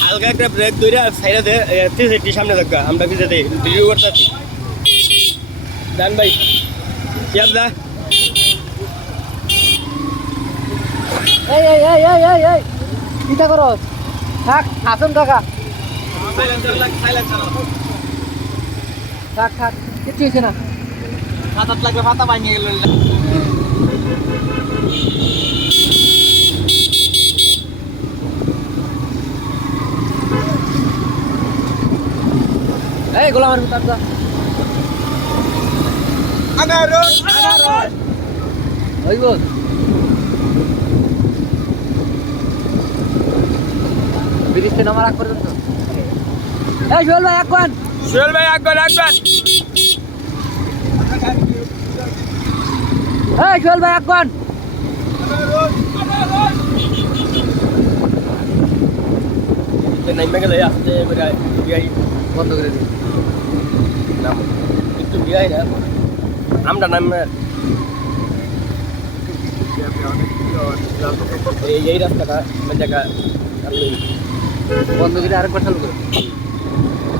হালকা একটা ব্রেক ধরে সাইডে দে সামনে থাকা আমরা পিছিয়ে দেই ভিডিও করতেছি দান ভাই ইয়ার দা এই এই এই এই এই থাক থাক থাক কিচ্ছু হয়েছে না হাতাত লাগবে পাতা ভাঙিয়ে গেল এই গোলামের ভিতর যা। ওই বল। ব্রিজতে নামার আগ পর্যন্ত। এই সোহেল ভাই একবার সোহেল ভাই একবার একবার এই সোহেল ভাই একবার নাইমে গেলে আসতে করে বিয়াই বন্ধ করে দিন নাম? একটু বিআই না আমরা নাম এই এই রাস্তাটা জায়গা। বন্ধ করে আরেকবার চালু করে।